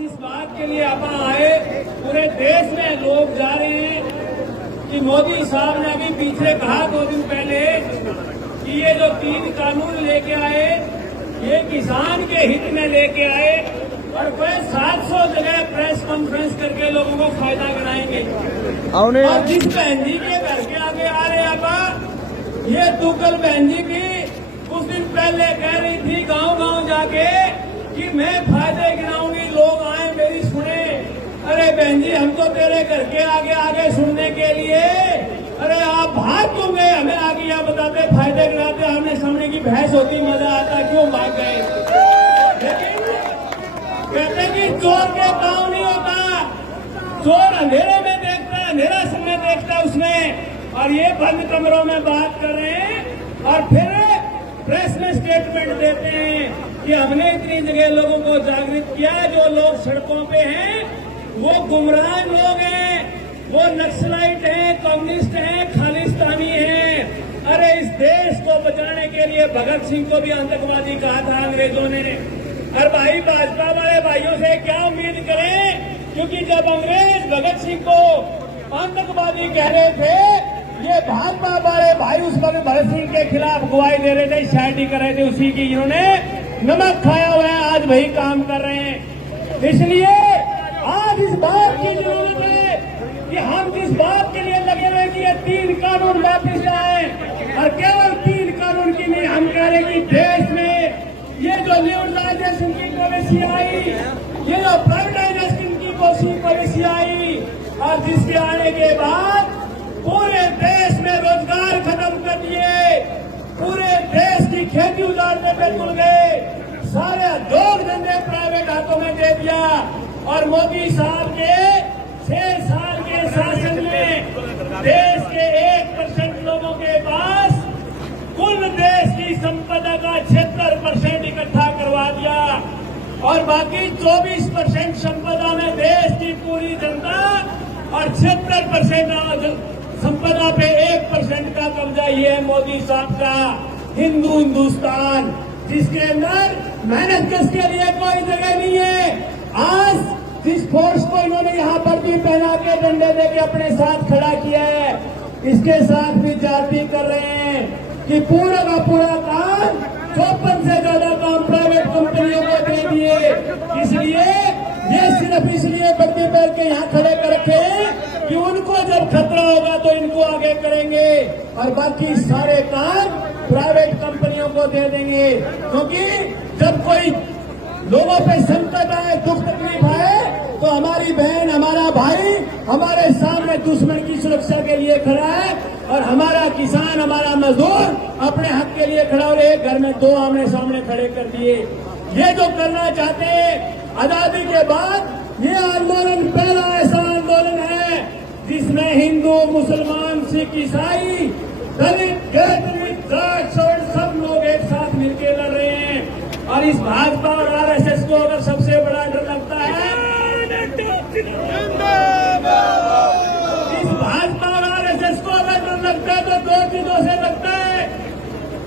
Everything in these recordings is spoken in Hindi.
इस बात के लिए आप आए, पूरे देश में लोग जा रहे हैं कि मोदी साहब ने अभी पीछे कहा 2 दिन पहले कि ये जो 3 कानून लेके आए ये किसान के हित में लेके आए और वह 700 जगह प्रेस कॉन्फ्रेंस करके लोगों को फायदा कराएंगे। और जिस बहन जी के घर के आगे आ रहे आप, ये तुगल बहन जी भी कुछ दिन पहले कह रही थी गांव-गांव जाके कि मैं फायदे गिनाऊंगी, लोग आए मेरी सुने। अरे बहन जी, हम तो तेरे घर के आगे सुनने के लिए, अरे आप भाग क्यों गए? हमें आगे यहाँ बताते, फायदे गिनाते, हमने सामने की बहस होती, मजा आता, क्यों भाग गए? लेकिन कहते कि चोर के काम नहीं होता, चोर अंधेरे में देखता है, अंधेरा समय देखता है उसमें। और ये बंद कमरों में बात कर रहे हैं और फिर प्रेस में स्टेटमेंट देते हैं कि हमने इतनी जगह लोगों को जागृत किया। जो लोग सड़कों पे हैं वो गुमराह लोग हैं, वो नक्सलाइट हैं, कम्युनिस्ट हैं, खालिस्तानी हैं। अरे इस देश को बचाने के लिए भगत सिंह को भी आतंकवादी कहा था अंग्रेजों ने। और भाई भाजपा वाले भाइयों से क्या उम्मीद करें, क्योंकि जब अंग्रेज भगत सिंह को आतंकवादी कह रहे थे, ये भाजपा वाले भाई उस वक्त भगत सिंह के खिलाफ गवाही दे रहे थे, शायरी कर रहे थे, उसी की जिन्होंने नमक खाया हुआ है, आज वही काम कर रहे हैं। इसलिए आज इस बात की जरूरत है कि हम जिस बात के लिए लगे हुए कि ये 3 कानून वापिस आए, और केवल 3 कानून की नहीं, हम कह रहे कि देश में ये जो लिबरलाइजेशन की पॉलिसी आई, ये जो प्राइवेटाइजेशन की पॉलिसी आई, और जिसके आने के बाद पूरे देश में रोजगार खत्म कर दिए, पूरे देश की खेती उजाड़ने पे तुल गए, सारे उद्योग धंधे प्राइवेट हाथों में दे दिया। और मोदी साहब के 6 साल के शासन में देश के 1% लोगों के पास कुल देश की संपदा का 76% इकट्ठा करवा दिया, और बाकी 24% संपदा में देश की पूरी जनता, और 76% संपदा पे 1% का कब्जा। ये है मोदी साहब का हिंदुस्तान, जिसके अंदर मेहनत कश के लिए कोई जगह नहीं है। आज जिस फोर्स को इन्होंने यहाँ पर भी पहना के डंडे दे के अपने साथ खड़ा किया है, इसके साथ भी जाति कर रहे हैं कि पूरा का पूरा काम 54 से ज्यादा काम प्राइवेट कंपनियों को दे दिए। इसलिए ये सिर्फ इसलिए बंदी पैर के यहाँ खड़े कर रखे कि उनको जब खतरा होगा तो इनको आगे करेंगे, और बाकी सारे काम प्राइवेट कंपनियों को दे देंगे। क्योंकि जब कोई लोगों पे संकट आए, दुख तकलीफ आए, तो हमारी बहन, हमारा भाई हमारे सामने दुश्मन की सुरक्षा के लिए खड़ा है, और हमारा किसान, हमारा मजदूर अपने हक के लिए खड़ा। और एक घर में 2 आमने सामने खड़े कर दिए। ये जो करना चाहते हैं, आजादी के बाद ये आंदोलन पहला ऐसा आंदोलन है जिसमें हिंदू, मुसलमान, सिख, ईसाई, दलित, दलित, जाट, सब लोग एक साथ मिलकर लड़ रहे हैं। और इस भाजपा और आरएसएस को अगर सबसे बड़ा डर लगता है, इस भाजपा और आरएसएस को अगर डर लगता है तो 2 चीजों से लगता है।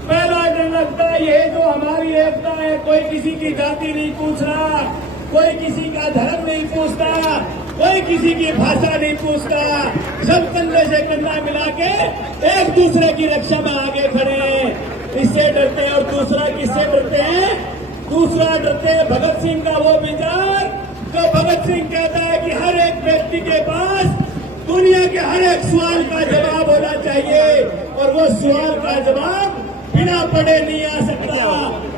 पहला डर लगता है ये जो हमारी एकता है, कोई किसी की जाति नहीं पूछ रहा, कोई किसी का धर्म नहीं पूछता, कोई किसी की भाषा नहीं पूछता, सब कंधे से कंधा मिला के एक दूसरे की रक्षा में आगे खड़े हैं। इससे डरते हैं। और दूसरा किससे डरते हैं? दूसरा डरते हैं भगत सिंह का वो विचार जो भगत सिंह कहता है कि हर एक व्यक्ति के पास दुनिया के हर एक सवाल का जवाब होना चाहिए, और वो सवाल का जवाब बिना पढ़े नहीं आ सकता।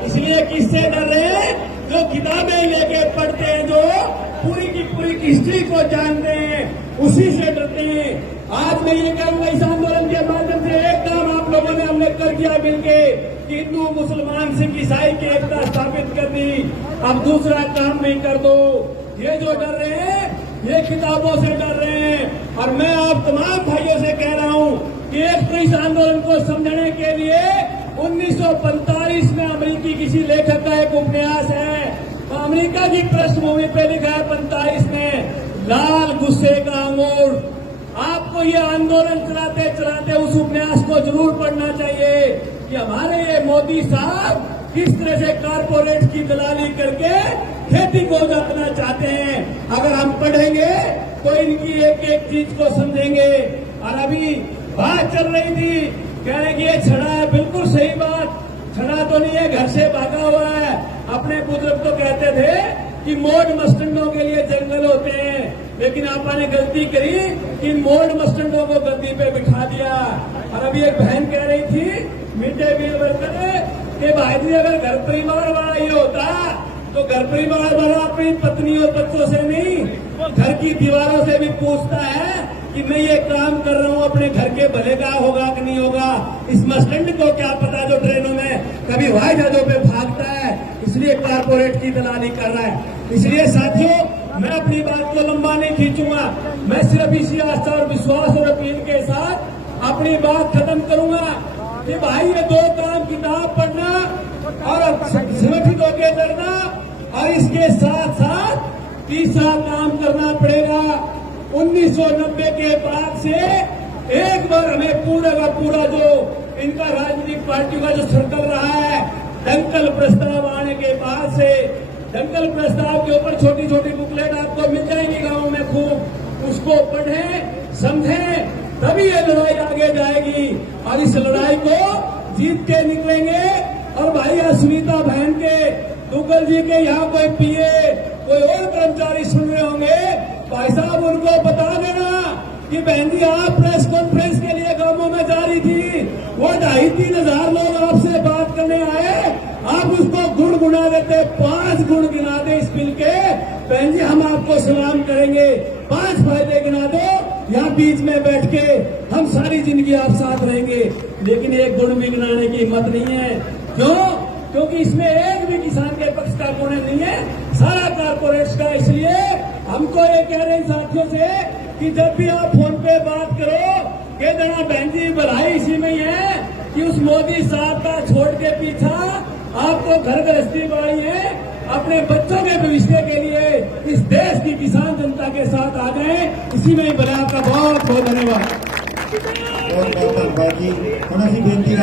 इसलिए किससे डर रहे हैं? जो किताबें लेके पढ़ते हैं, जो पूरी की पूरी हिस्ट्री को जानते हैं, उसी से डरते हैं। आज मैं ये कहूंगा, इस आंदोलन के माध्यम से एक काम आप लोगों ने हमने कर दिया मिलके, कि हिंदू, मुसलमान, सिख, ईसाई की एकता स्थापित कर दी। अब दूसरा काम नहीं कर दो। ये जो डर रहे हैं, ये किताबों से डर रहे हैं। और मैं आप तमाम भाइयों से कह रहा हूं कि एक तो इस आंदोलन को समझने के लिए 1945 में अमेरिकी किसी लेखक का एक उपन्यास है, तो अमेरिका की पृष्ठभूमि पे लिखा है 45 में, लाल गुस्से का अंगूर। आपको ये आंदोलन चलाते चलाते उस उपन्यास को जरूर पढ़ना चाहिए कि हमारे ये मोदी साहब किस तरह से कारपोरेट की दलाली करके खेती को जाना चाहते हैं। अगर हम पढ़ेंगे तो इनकी एक एक चीज को समझेंगे। और अभी बात चल रही थी, कह रहे कि ये छड़ा है, बिल्कुल सही बात, छड़ा तो नहीं है, घर से भागा हुआ है। अपने बुजुर्ग तो कहते थे कि मोड़ मस्टंडों के लिए जंगल होते हैं, लेकिन आपने गलती करी कि मोड़ मस्टंडों को गद्दी पे बिठा दिया। और अभी एक बहन कह रही थी मिड डे मील वर्कर कि भाई जी अगर घर परिवार वाला ये होता तो घर परिवार वाला अपनी पत्नी और बच्चों से नहीं, घर की दीवारों से भी पूछता है कि मैं ये काम कर रहा हूँ अपने घर के भले का होगा कि नहीं होगा। इस मस्टंड को क्या पता जो ट्रेनों में कभी हवाई जहाजों पे भागता है, इसलिए कारपोरेट की दलाली कर रहा है। इसलिए साथियों, मैं अपनी बात को लंबा नहीं खींचूंगा, मैं सिर्फ इसी आस्था और विश्वास और अपील के साथ अपनी बात खत्म करूंगा कि भाई ये दो काम, किताब पढ़ना और संगठित होकर लड़ना, और इसके साथ साथ तीसरा काम करना पड़ेगा। 1990 के बाद से एक बार हमें पूरा का पूरा जो इनका राजनीतिक पार्टी का जो सर्कल रहा है, दंगल प्रस्ताव आने के बाद से, दंगल प्रस्ताव के ऊपर छोटी छोटी बुकलेट आपको मिल जाएंगी गांवों में खूब, उसको पढ़ें समझें, तभी ये लड़ाई आगे जाएगी। और इस लड़ाई को जीत के निकलेंगे। और भाई अस्मिता बहन के, दुग्गल जी के यहाँ कोई पीए, कोई और कर्मचारी सुन रहे होंगे, भाई साहब उनको बता देना कि बहन जी आप प्रेस कॉन्फ्रेंस के लिए गांवों में जा रही थी, वो 2,500-3 हजार लोग आपसे बात करने आए, आप उसको गुण गुना देते, 5 गुण गिना दे इस बिल के, बहन जी हम आपको सलाम करेंगे। 5 फायदे गिना दो, यहाँ बीच में बैठ के हम सारी जिंदगी आप साथ रहेंगे। लेकिन एक गुण भी गिनाने की हिम्मत नहीं है। क्यों? क्योंकि इसमें एक भी किसान के पक्ष का गुण नहीं है, सारा कारपोरेट का। इसलिए हमको ये कह रहे हैं साथियों से कि जब भी आप फोन पे बात करो, कह देना बहन जी भलाई इसी में ही है कि उस मोदी साहब का छोड़ के पीछा आपको घर गृहस्थी बाड़ी है, अपने बच्चों के भविष्य के लिए इस देश की किसान जनता के साथ आ गए। इसी में ही भले। आपका बहुत बहुत धन्यवाद। बहुत बहुत धन्यवाद जी। बेनती